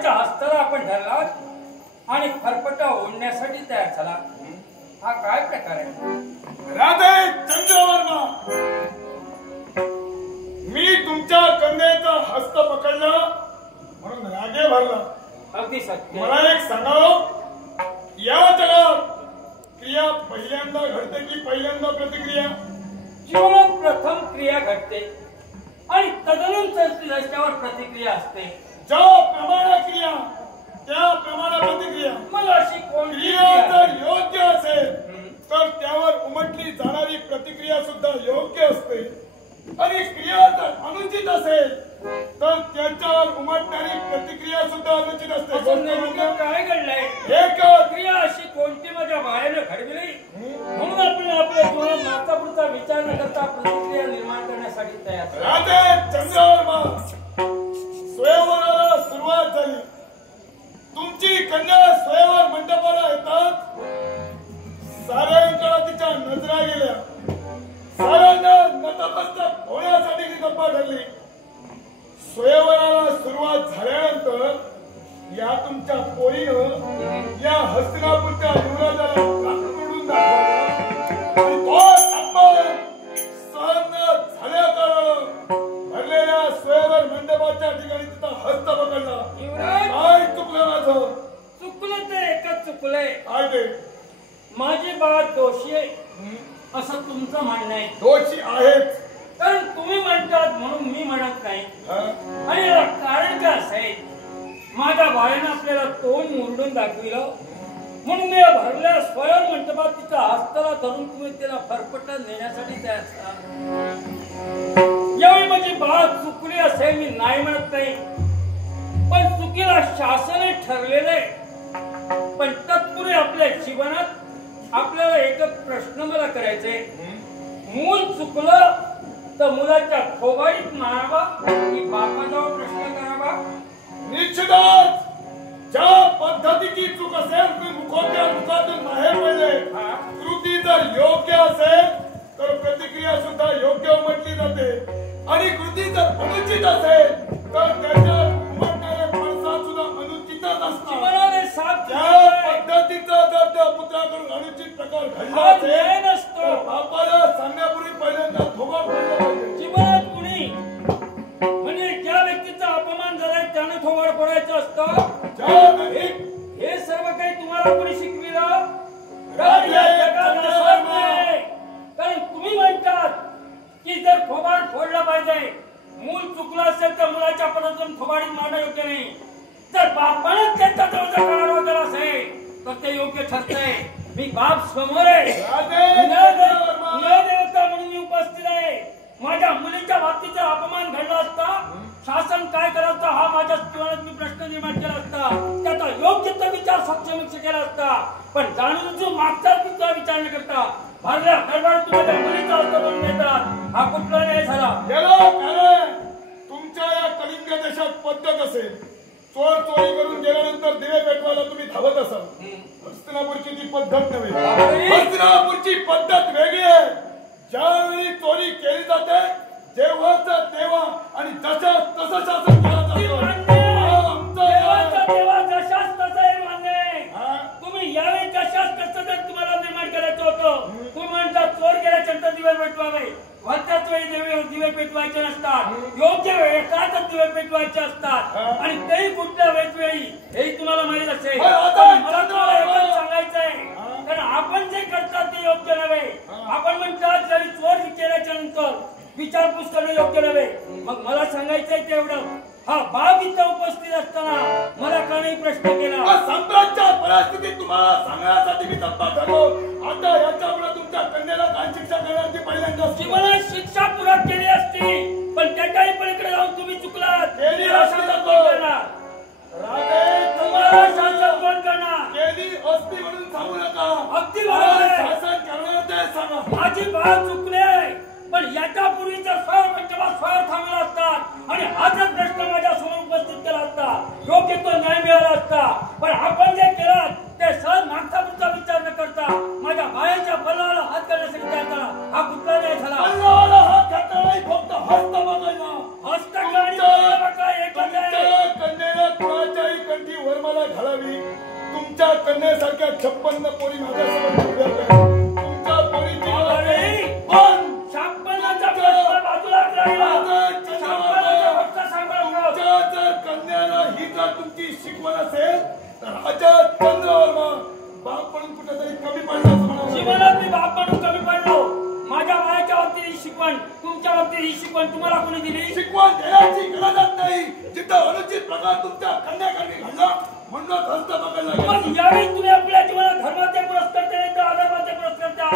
बाळाच्या हस्ताला आपण धरला आणि फरफटा ओढण्यासाठी तयार झाला. हा काय प्रकार आहे? राधे चंद्रवर्मा, मी तुमच्या कन्येचा हस्त पकडला म्हणून रागे भरला. अगदी सत्य. मला एक सांगावं, या जगात क्रिया पहिल्यांदा घडते की पहिल्यांदा प्रतिक्रिया? जीवनात प्रथम क्रिया घडते आणि तदनंतर त्याच्यावर प्रतिक्रिया असते. ज्याप्रमाणे क्रिया त्याप्रमाणे प्रतिक्रिया. मला अशी कोणती क्रिया जर योग्य असेल तर त्यावर उमटली जाणारी प्रतिक्रिया सुद्धा योग्य असते आणि क्रिया जर अनुचित असेल तर त्याच्यावर उमटणारी प्रतिक्रिया सुद्धा अनुचित असते. काय घडलंय? एक क्रिया अशी कोणती माझ्या बाळाने घडविली म्हणून आपण आपल्या जीवनात मागचा पुढचा विचार न करता प्रतिक्रिया निर्माण करण्यासाठी तयार. राधे चंद्रवर्मा, स्वयंवराला सुरुवात झाली. तुमची कन्या स्वयंवर मंडपाला येतात. साऱ्यांकडे तिच्या नजरा गेल्या. साऱ्यांना नतमस्तक होण्यासाठी ती गप्पा ठरली. स्वयंवराला सुरुवात झाल्यानंतर या तुमच्या पोरीनं या हस्तिनापूरच्या युवराजाला पकडून दाखवला आणि तो अपमान सहन झाल्या कारण भरलेल्या स्वयंवर मंडपाच्या ठिकाणी तिचा हस्त पकडला. काय चुकलं माझं? चुकलं तर एकच चुकलंय. काय ते? माझी बाळ दोषी आहे असं तुमचं म्हणणं आहे. दोषी आहेत कारण तुम्ही म्हणतात म्हणून मी म्हणत नाही. आणि याला कारण काय असेल? माझ्या बाळानं आपल्याला तोंड मुरडून दाखविलं म्हणून मी भरल्या स्वयं मंडपात तिच्या हस्ताला धरून तुम्ही त्याला फरफटा नेण्यासाठी तयार झाला. यावेळी माझी बाळ चुकली असेल मी नाही म्हणत नाही, पण चुकीला शासनाने ठरलेलं आहे. पण तत्पूर्वी आपल्या जीवनात आपल्याला एकच प्रश्न मला करायचे. मूल चुकलं तर मुलाच्या खोबाडीत मारावा की बापाजवळ प्रश्न करावा? निश्चितच ज्या पद्धतीची चूक असेल ती मुखातून बाहेर पडले. कृती जर योग्य असेल तर प्रतिक्रिया सुद्धा योग्य उमटली जाते आणि कृती जर अनुचित असेल तर त्याच्या उमटणारे पडसाद सुद्धा अनुचितच असतात. त्या पद्धतीचा जर त्या पुत्राकडून अनुचित प्रकार घडला असेल तर बापाला सांगण्यापूर्वी पहिल्यांदा थोबाड पडलं पाहिजे. जीवनात कुणी म्हणजे ज्या व्यक्तीचा अपमान झालाय त्याने थोबाड फोडायचं असतं. हे सर्व काही तुम्हाला कोणी शिकविलं? कारण तुम्ही म्हणतात की जर थोबाड फोडलं पाहिजे, मूल चुकलं असेल तर मुलाच्या पद्धतीने थोबाडीत मारणं योग्य नाही. जर बापानंच त्याचा जवळचा काढावा जर असेल तर ते योग्य ठरतंय. मी बाप समोर आहे, देवता म्हणून मी उपस्थित आहे. माझ्या मुलीच्या बाबतीत जर अपमान घडला असता शासन काय करायचं हा माझ्या जीवनात मी प्रश्न निर्माण केला असता. त्याचा योग्य तो विचार सक्षम केला असता. पण जाणून जो मागचा तुमचा विचार न करता भरल्या गडबड तुम्हाला मुलीचा अर्थ बनवून देतात. हा कुठला नाही झाला. तुमच्या या कलिंग देशात पद्धत असेल, चोर चोरी करून गेल्यानंतर दिवे पेटवायला तुम्ही धावत असाल. हस्तिनापूरची ती पद्धत नव्हे. हस्तिनापूरची पद्धत वेगळी आहे. ज्यावेळी चोरी केली जाते जेव्हाचा तेव्हा आणि जशा तसं शासन केलं जातं. तेव्हा जशाच तसं आहे मान्य. तुम्ही यावेळी जशाच तसं जर तुम्हाला निर्माण करायचं होतं. तुम्ही म्हणता चोर गेल्याच्या नंतर दिवे पेटवावे, भलत्याच वेळी दिवे पेटवायचे नसतात, योग्य वेळेतच दिवे पेटवायचे असतात आणि तेही कुठल्या वेळी हेही तुम्हाला माहित असेल. मला तुम्हाला एकच सांगायचंय कारण आपण जे करतात ते योग्य नव्हे. आपण म्हणतात जरी चोर केल्याच्या नंतर विचारपूस करणं योग्य नव्हे. मग मला सांगायचंय तेवढं. हा बाप इथं उपस्थित असताना मला काही प्रश्न केला. संप्रदायाच्या परिस्थितीत तुम्हाला सांगण्यासाठी मी तत्पर ठरलो. आता याच्यामुळे तुमच्या कन्याला काय शिक्षा करण्याची पहिल्यांदा मला शिक्षा पुरा केली असती पण त्याच्याही पलीकडे जाऊन तुम्ही चुकलात. केली शासन कोण करणार? तुम्हाला शासन कोण करणार? केली असती म्हणून सांगू नका. अगदी बरोबर आहे. शासन करणार ते सांगा. माझी बाळ चुकले पण याच्यापूर्वीचा स्वर पंचमा स्वर थांबला असतात आणि हा जर प्रश्न माझ्या समोर उपस्थित केला असता योग्य तो न्याय मिळाला असता. पण आपण जे केलं ते सहज मागचा पुढचा विचार न करता माझ्या बाळाच्या बलाला हात करण्यासाठी तयार झाला. हा कुठला न्याय झाला? हात घातला नाही, फक्त हस्त बघायला. हस्त आणि एकच आहे. कन्याला कुणाच्याही कन्यासारख्या 56 पोरी माझ्यासोबत उभ्या आहेत. तुमच्या पोरीची अरे, पण 56चा प्रश्न बाजूलाच राहिला. माझं 56चा फक्त सांभाळून तुमच्या जर कन्याला ही जर तुमची शिकवण असेल तर राजा चंद्रवर्मा बाप म्हणून कुठेतरी कमी पडला असं म्हणावं. जीवनात मी बाप म्हणून कमी पडलो. माझ्या वयाच्या बाबतीत ही शिकवण, तुमच्या बाबतीत ही शिकवण तुम्हाला कोणी दिली? शिकवण देण्याची गरजच नाही. जिथं अनुचित प्रकार तुमच्या कन्याकडे घडला म्हणून हस्त पकडला गेला. पण यावेळी तुम्ही आपल्या जीवनात धर्माचे पुरस्कार नाही तर अधर्माचे पुरस्कार द्या.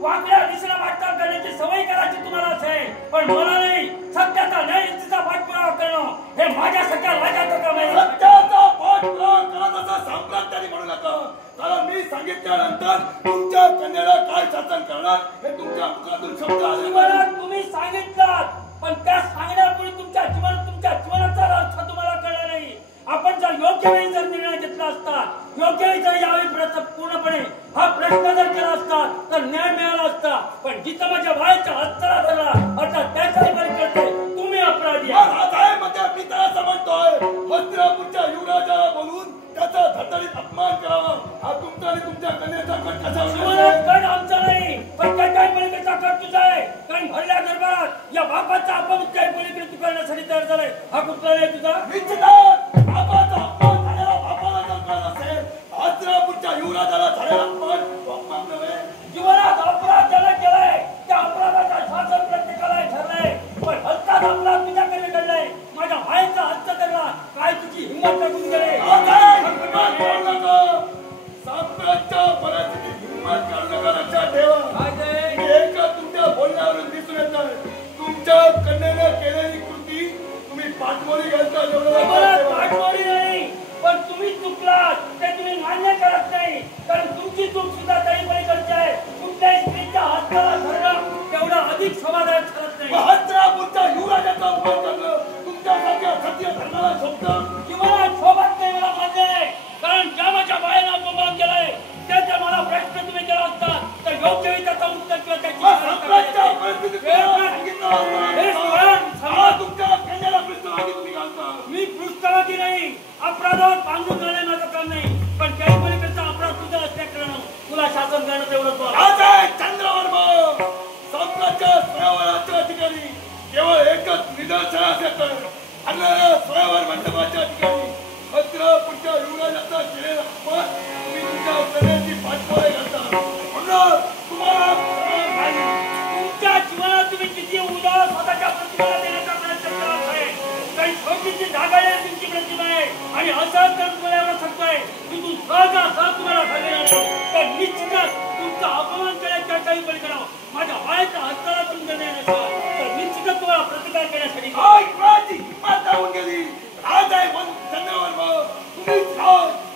वाकड्या दिशेला वाटचाल करण्याची सवय करायची तुम्हाला असेल, पण मला नाही. सत्याचा न्याय नीतीचा पाठपुरावा करणं हे माझ्यासारख्या राजाचं काम आहे. सत्याचा पाठपुरावा करत असं साम्राज्याने म्हणू नका. कारण मी सांगितल्यानंतर तुमच्या कन्याला काय शासन करणार हे तुमच्या मुखातून शब्द आले. जीवनात तुम्ही सांगितलं, पण त्या सांगण्यापूर्वी तुमच्या जीवनाचा अर्थ तुम्हाला कळला नाही. आपण जर योग्य वेळी जर निर्णय घेतला असता, योग्य वेळी जर यावेळी पूर्णपणे हा प्रश्न जर केला असता तर न्याय मिळाला असता. पण जिथं माझ्या वयाच्या हत्यारा धरला अर्थात त्याचाही परिकर्ते तुम्ही अपराधी आहात. मी तर असं म्हणतोय, हस्तिनापूरच्या युवराजाला बोलून त्याचा धडधडीत अपमान करावा. हा तुमचा आणि तुमच्या कन्याचा कट कसा जीवनात कट आमचा नाही, पण त्याच्याही पलीकडचा कट तुझा आहे. कारण भरल्या दरबारात या बापाचा अपवित्र पलीकडे तू करण्यासाठी तयार झालाय. हा कुठला नाही तुझा? निश्चितच बापाचा अपमान झालेला बापाला जर कळत असेल, हस्तिनापूरच्या युवराजाला झालेला अपमान नव्हे. जीवनात अपराध ज्याला केलाय त्या अपराधाचा शासन प्रत्येकाला ठरलंय. पण हत्याचा अपराध तुझ्याकडे घडलाय. माझ्या भाईचा हत्या करला. काय तुझी हिंमत लागून गेले? साम्राज्य परिस्थितीत हिंमत करू नका. लक्षात ठेवा. मी एका तुमच्या बोलण्यावरून दिसून येत आहे, तुमच्या कन्याने केलेली कृती तुम्ही पाठमोरी घालता. जीवनात पाठमोरी नाही, पण तुम्ही चुकलात ते तुम्ही मान्य करत नाही. कारण तुमची चूक सुद्धा तरी पलीकडची आहे. कुठल्याही स्त्रीच्या हाताला धरणं तेवढं अधिक समाधान ठरत नाही. हस्तिनापूरच्या युवराजाचा अपमान करणं तुमच्यासारख्या सत्य धर्माला शोभतं. जीवनात सोबत नाही मला मान्य आहे. कारण ज्या माझ्या बायानं अपमान केलाय त्याचा मला प्रश्न तुम्ही केला असता तर योग्य वेळी त्याचा उत्तर किंवा त्याची साम्राज्य परिस्थितीत तुमच्या कन्याला पृष्ठभागी तुम्ही घालता. मी पृष्ठभागी नाही. अपराधावर बांधून घालणे माझं काम नाही. पण काही पलीकडचा अपराध तुझा असल्या करणं तुला शासन करणं तेवढंच बरं. राजा चंद्रवर्मा साम्राज्य स्वयंवराच्या ठिकाणी केवळ एकच निदर्शनास येतं. हरणाऱ्या स्वयंवर मंडपाच्या ठिकाणी हस्तिनापूरच्या युवराजाचा केलेला अपमान तुम्ही तुमच्या कन्याची पाठपोळे घालता. म्हणून तुम्हाला तुमच्या जीवनात तुम्ही किती उदास स्वतःच्या प्रतिमेला देण्याचा प्रयत्न करत आहे. काही छोटीशी धागाडी तुमची प्रतिमा आहे आणि असं तर तुम्हाला एवढं सांगतोय तिथून सहज तुम्हाला घडलेलं नाही. तर निश्चितच तुमचा अपमान करायच्या काही पलीकडे माझ्या वयाच्या हत्याला तुमच्या नाही नसला तर निश्चितच तुम्हाला प्रतिकार करण्यासाठी हिंमत राहून गेली. राजा चंद्रवर्मा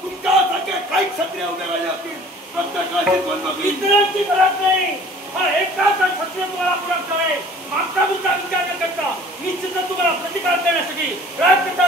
तुमच्यासारखे काही क्षत्रिय उद्या राहिले असतील. प्रत्येकाची द्वंद्व बघली. इतरांची गरज नाही. हा एकाच क्षत्रिय तुम्हाला पुरवठा आहे. मागचा तुमचा विचार न करता निश्चितच तुम्हाला प्रतिकार करण्यासाठी राज्याचा